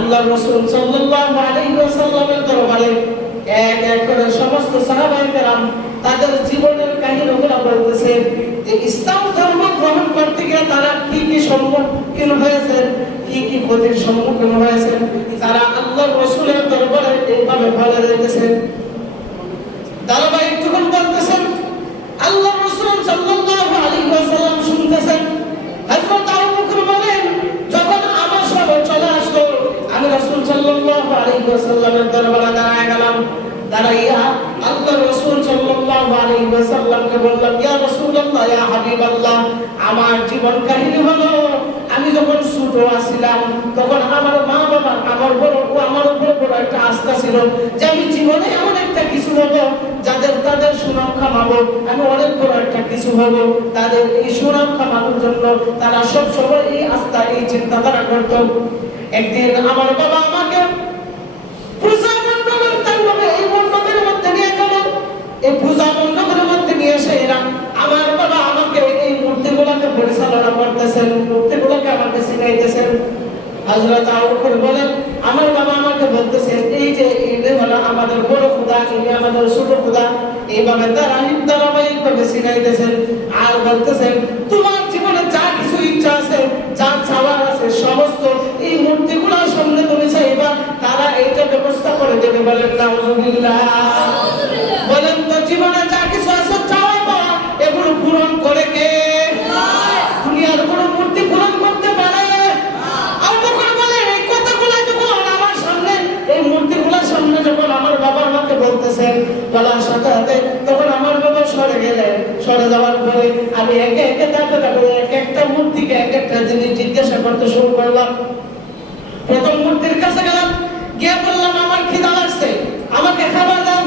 আল্লাহর রাসূল সাল্লাল্লাহু আলাইহি ওয়াসাল্লামের দরবারে এক এক করে সমস্ত সাহাবায়ে কেরাম তাদের জীবনের কাহিনীগুলো বলতেছে যে ইসলাম ধর্ম গ্রহণ করতে গিয়ে তারা কি কি সম্মুখীন হয়েছেন, কি কি ক্ষতির সম্মুখীন হয়েছেন, তারা আল্লাহর রাসূলের দরবারে এইভাবে বলে দিতেছেন। ধারাবাহিক যখন বলতেছেন আল্লাহর রাসূল সাল্লাল্লাহু আলাইহি ওয়াসাল্লাম শুনতেছেন। হযরত আবু বকর বলেন, যখন আমার সময় চলে আসলো আমি রাসূল সাল্লাল্লাহু আলাইহি ওয়াসাল্লামের দরবারে দাঁড়ায় গেলাম। দাঁড়াইয়া আল্লাহর রাসূল সাল্লাল্লাহু আলাইহি ওয়াসাল্লামকে বললাম, ইয়া রাসূলুল্লাহ, ইয়া হাবিবাল্লাহ, আমার জীবন কাহিনী হলো আমি যখন ছোট ছিলাম তখন আমার মা বাবা আমার উপর বড় একটা আস্থা ছিল যে আমি জীবনে এমন একটা কিছু হব যাদের তাদের সুনাম কামাবো, আমি অনেক বড় একটা কিছু হব, তাদের এই সুনাম কামানোর জন্য তারা সব সময় এই আস্থা এই চিন্তাধারা করত। একদিন আমার বাবা আমাকে পূজা মণ্ডপের তাণ্ডবে এই মণ্ডপের মধ্যে নিয়ে গেল। এই পূজা মণ্ডপের মধ্যে নিয়ে এসে আমার বাবা আমাকে এই মূর্তিগুলোকে পরিচালনা করতেছেন, মূর্তিগুলোকে আমাকে শিখাইতেছেন। হযরত আবু বকর বলেন, আমার বাবা আমাকে বলতেছেন এই যে এই হলো আমাদের বড় খোদা, এই আমাদের ছোট খোদা, এইভাবে ধারাবাহিকভাবে শিখাইতেছেন। আর বলতেছেন তোমার জীবনে যা কিছু ইচ্ছা আছে, যা চাওয়ার আছে, সমস্ত এই মূর্তিগুলোর সামনে তুমি চাইবা, তারা এইটা ব্যবস্থা করে দেবে। বলেন নাউযুবিল্লাহ। বলেন তো জীবনে যা কিছু আছে চাওয়াবা, এগুলো পূরণ করে কে? দুনিয়ার কোনো মূর্তি পূরণ করতে পারে? আবু বকর বলেন, এই কথাগুলো যখন আমার সামনে, এই মূর্তিগুলোর সামনে যখন আমার বাবা আমাকে বলতেছেন, বলার সাথে সাথে তখন আমার বাবা সরে গেলেন। সরে যাওয়ার পরে আমি একে একে তাকে এক একটা মূর্তিকে এক একটা জিনিস জিজ্ঞাসা করতে শুরু করলাম। প্রথম মূর্তির কাছে গেলাম, গিয়ে বললাম আমার খিদা লাগছে, আমাকে খাবার দাও।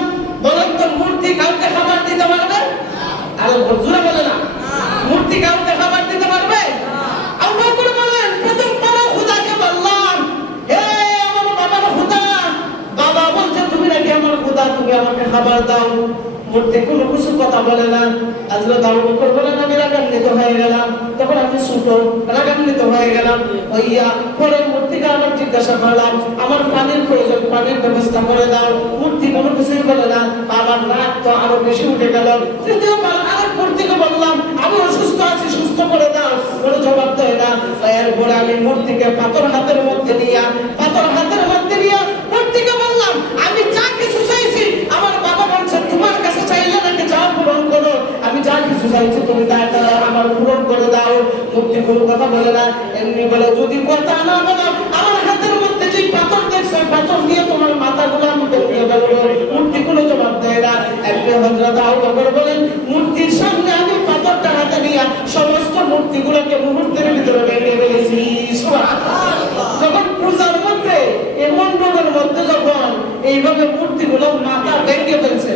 বলেন তো মূর্তি কাউকে খাবার দিতে পারবে? আরে জোরে বলে না, মূর্তি কাউকে খাবার দিতে পারবে? আবু বকর বলেন, প্রথম বড় খোদাকে বললাম, হে আমার বাবার খোদা, বাবা বলছে তুমি নাকি আমার খোদা, তুমি আমাকে খাবার দাও। মূর্তি কোনো কিছু কথা বলে না। হযরত আবু বকর বলেন, আমি রাগান্বিত হয়ে গেলাম। তখন আমি ছোট, রাগান্বিত হয়ে গেলাম। হইয়া পরে মূর্তিকে আবার জিজ্ঞাসা করলাম, আমার পানির প্রয়োজন, পানির ব্যবস্থা করে দাও। মূর্তি কোনো কিছুই বলে না। আমার রাগ তো আরো বেশি উঠে গেল। তৃতীয়বার আরেক মূর্তিকে বললাম, আমি অসুস্থ আছি, সুস্থ করে দাও। কোনো জবাব দেয় না। এরপরে আমি মূর্তিকে পাথর হাতের মধ্যে নিয়ে মূর্তিকে বললাম, আমি যা কিছু চাইছি আমার বাবা বলছে তোমার কাছে চাইলে নাকি যা পূরণ করো, আমি যা কিছু চাইছি তুমি তা আমার পূরণ করে দাও। মূর্তি কোনো কথা বলে না, এমনি বলে, যদি কথা না বলো আমার হাতের মধ্যে যে পাথর দেখছো, পাথর দিয়ে তোমার মাথাগুলো আমি বেরিয়ে ফেলবো। মূর্তি কোনো জবাব দেয় না। এমনি হযরত আবু বকর বলেন, মূর্তির সামনে আমি পাথরটা হাতে নিয়ে সমস্ত মূর্তিগুলোকে মুহূর্তের ভিতরে ভেঙে ফেলেছি। সুবহানাল্লাহ। যখন পূজার মধ্যে এই মণ্ডপের মধ্যে যখন এইভাবে মূর্তিগুলো মাথা ভেঙে ফেলছে,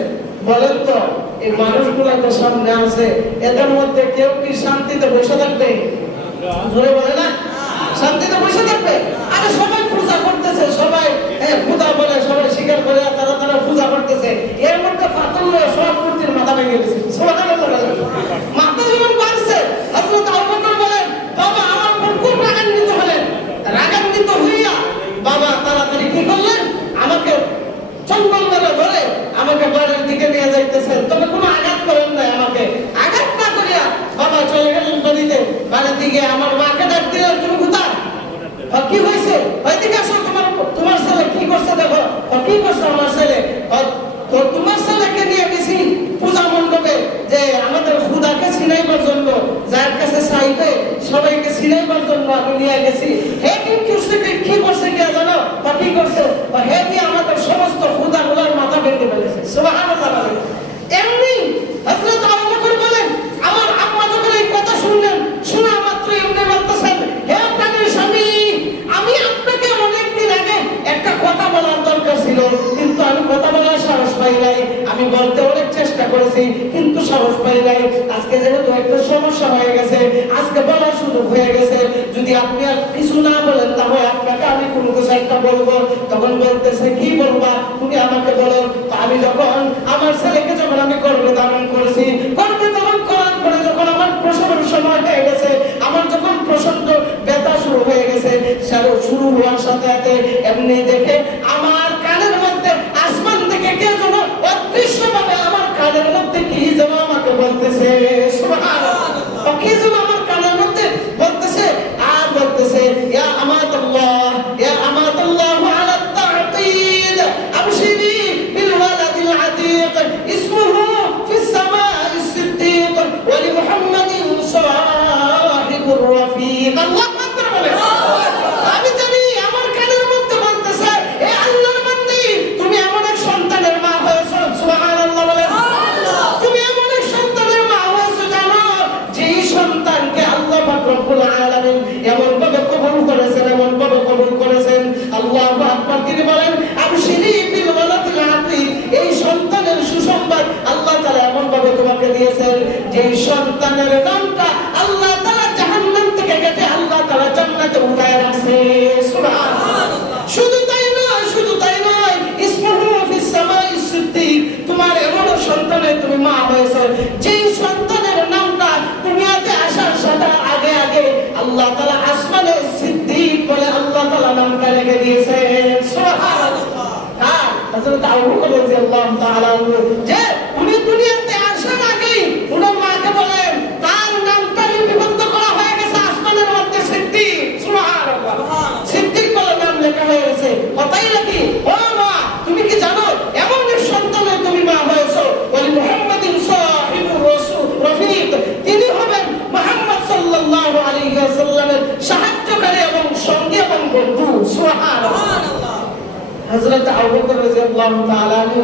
বলেন তো এই মানুষগুলো তো সামনে আছে, এদের মধ্যে কেউ কি শান্তিতে বসে থাকবে? জোরে বলে না, শান্তিতে বসে থাকবে? আরে সবাই পূজা করতেছে, সবাই পূজা বলে, সবাই স্বীকার করে তারা পূজা করতেছে। এর মধ্যে পাথর লয়ে সব মূর্তির মাথা ভেঙে গেছে। মাথা যখন বাড়ছে, হযরত আবু বকর বলেন, বাবা আমার উপর খুব রাগান্বিত হলেন। রাগান্বিত হইয়া বাবা তাড়াতাড়ি কি করলেন, আমাকে চঙ্গল মেরে ধরে আমাকে বাড়ির দিকে নিয়ে যাইতেছেন। তবে কোনো আঘাত করেন নাই, আমাকে আঘাত না করিয়া বাবা চলে গেলেন বাড়িতে। বাড়ির দিকে আমার মাকে ডাক দিলেন, তুমি কোথায়? কি হয়েছে? ওইদিকে আসো, তোমার ছেলে কি করছে দেখো। কি করছে আমার ছেলে? তো তোমার ছেলেকে নিয়ে গেছি পূজা মণ্ডপে, যে আমাদের খোদাকে চিনাইবার জন্য, যার কাছে চাইবে সবাইকে চিনাইবার জন্য আমি নিয়ে গেছি। হে কি করছে কে জানো? কি করছে? হে কি আমাদের সমস্ত খোদাগুলোর মাথা ভেঙে ফেলেছে। সুবহানাল্লাহ। এমনি হযরত আবু বকর বলেন, আমার আম্মা যখন এই কথা শুনলেন, শোনা মাত্র এমনি বলতেছেন, হে প্রাণের স্বামী, আমি আপনাকে অনেকদিন আগে একটা কথা বলার দরকার ছিল, কিন্তু আমি কথা বলার সাহস পাই নাই। আমি বলতে অনেক চেষ্টা করেছি কিন্তু সাহস পাই নাই। আজকে যেহেতু একটা সমস্যা হয়ে গেছে, আজকে বলার সুযোগ হয়ে গেছে, যদি আপনি আর কিছু না বলেন তাহলে আপনাকে আমি কোনো কিছু একটা বলবো। তখন বলতেছে, কি বলবা তুমি আমাকে বলো। আমি যখন আমার ছেলেকে যখন আমি গর্ভে ধারণ করেছি, গর্ভে ধারণ করার পরে যখন আমার প্রসবের সময় হয়ে গেছে, আমার যখন প্রচন্ড ব্যথা শুরু হয়ে গেছে, শুরু হওয়ার সাথে সাথে এমনি দেখে আমার কানের মধ্যে আসমান থেকে কে যেন অদৃশ্যভাবে আমার কানের মধ্যে কি যেন আমাকে বলতেছে, সুবহানাল্লাহ, কি যেন আমার কানের মধ্যে বলতেছে, আর বলতেছে ইয়া আমাতুল্লাহ, ইয়া আমাতুল্লাহ আলা তা'তিদ আবশিরি বিল ওয়ালাদিল আতীক ইসমুহু ফিস সামা'i সিদ্দীক ওয়া লি মুহাম্মাদিন সাহিবুর রফিক। আল্লাহু আকবার বলে। আমি জানি আমার কানের মধ্যে বলতেছে, এ আল্লাহর বান্দি, তুমি এমন এক সন্তানের মা হয়েছো, সুবহানাল্লাহ বলে। তুমি এমন এক সন্তানের মা হয়েছো জানো, যেই সন্তানকে আল্লাহ পাক রব্বুল আলামিন এমন ভাবে কবুল করেছেন, এমন ভাবে কবুল করেছেন। আল্লাহু আকবার। তিনি বলেন আবশিরি বিল ওয়ালাদিল আতীক, এই সন্তানের সুসংবাদ আল্লাহ তাআলা এমন ভাবে তোমাকে দিয়েছেন, যেই সন্তানের নামটা আল্লাহ তাআলা জাহান্নাম থেকে কেটে আল্লাহ তাআলা জান্নাতে উঠায় রাখছে, সুবহানাল্লাহ। শুধু তাই নয়, শুধু তাই নয়, ইসমুহু ফিস সামা'i সিদ্দীক, তোমার এমন সন্তানের তুমি মা হয়েছো, যেই সন্তানের নামটা দুনিয়াতে আসার সাথে আগে আগে আল্লাহ তাআলা আসমানে সিদ্দীক বলে আল্লাহ তাআলা নামটা রেখে দিয়েছেন, সুবহানাল্লাহ। হ্যাঁ, হযরত আবু বকর রাদিয়াল্লাহু তাআলা যে উনি দুনিয়াতে আসার আগেই উনার মাকে বলেন তার নামটা লিপিবদ্ধ করা হয়ে গেছে আসমানের মধ্যে সিদ্দীক, সুবহানাল্লাহ। সিদ্দীক বলে নাম লেখা হয়ে গেছে। কথাই নাকি, ও মা, তুমি কি জানো এমন এক সন্তানের তুমি মা হয়েছো, ওলি মুহাম্মাদিন সাহিবুর রফিক, তিনি হবেন মুহাম্মদ সাল্লাল্লাহু আলাইহি ওয়াসাল্লামের সাহায্যকারী এবং সঙ্গী এবং বন্ধু, সুবহানাল্লাহ। হযরত আবু বকর রাদিয়াল্লাহু তাআলা আনহু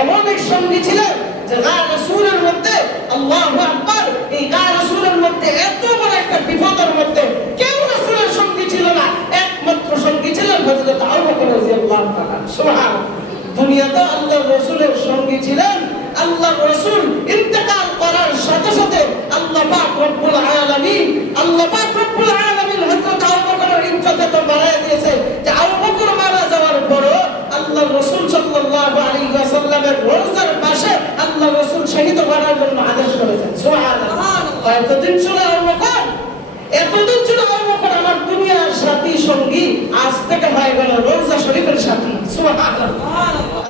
এমন এক সঙ্গী ছিলেন যে গায়ে রাসূলের মধ্যে, আল্লাহু আকবার, এই গায়ে রাসূলের মধ্যে এত বড় একটা বিপদের মধ্যে কেউ রাসূলের সঙ্গী ছিল না, একমাত্র সঙ্গী ছিলেন হযরত আবু বকর রাদিয়াল্লাহু তাআলা, সুবহানাল্লাহ। দুনিয়াতে আল্লাহর রাসূলের সঙ্গী ছিলেন। আল্লাহর রাসূল ইন্তেকাল করার সাথে সাথে আল্লাহ পাক রব্বুল আলামিন, আল্লাহ পাক রব্বুল আলামিন হযরত আবু বকরের ইজ্জত এত বাড়ায় দিয়েছে যে আবু বকর মারা যাওয়ার পরও আল্লাহর রাসূল সাল্লাল্লাহু আলাইহি ওয়াসাল্লামের রওজার পাশে আল্লাহর রাসূল শহীদ করার জন্য আদেশ করেছেন, সুবহানাল্লাহ। এতদিন ছিল আবু বকর, এতদিন ছিল আবু বকর আমার দুনিয়ার সাথী সঙ্গী, আজ থেকে হয়ে গেল রওজা শরীফের সাথী, সুবহানাল্লাহ।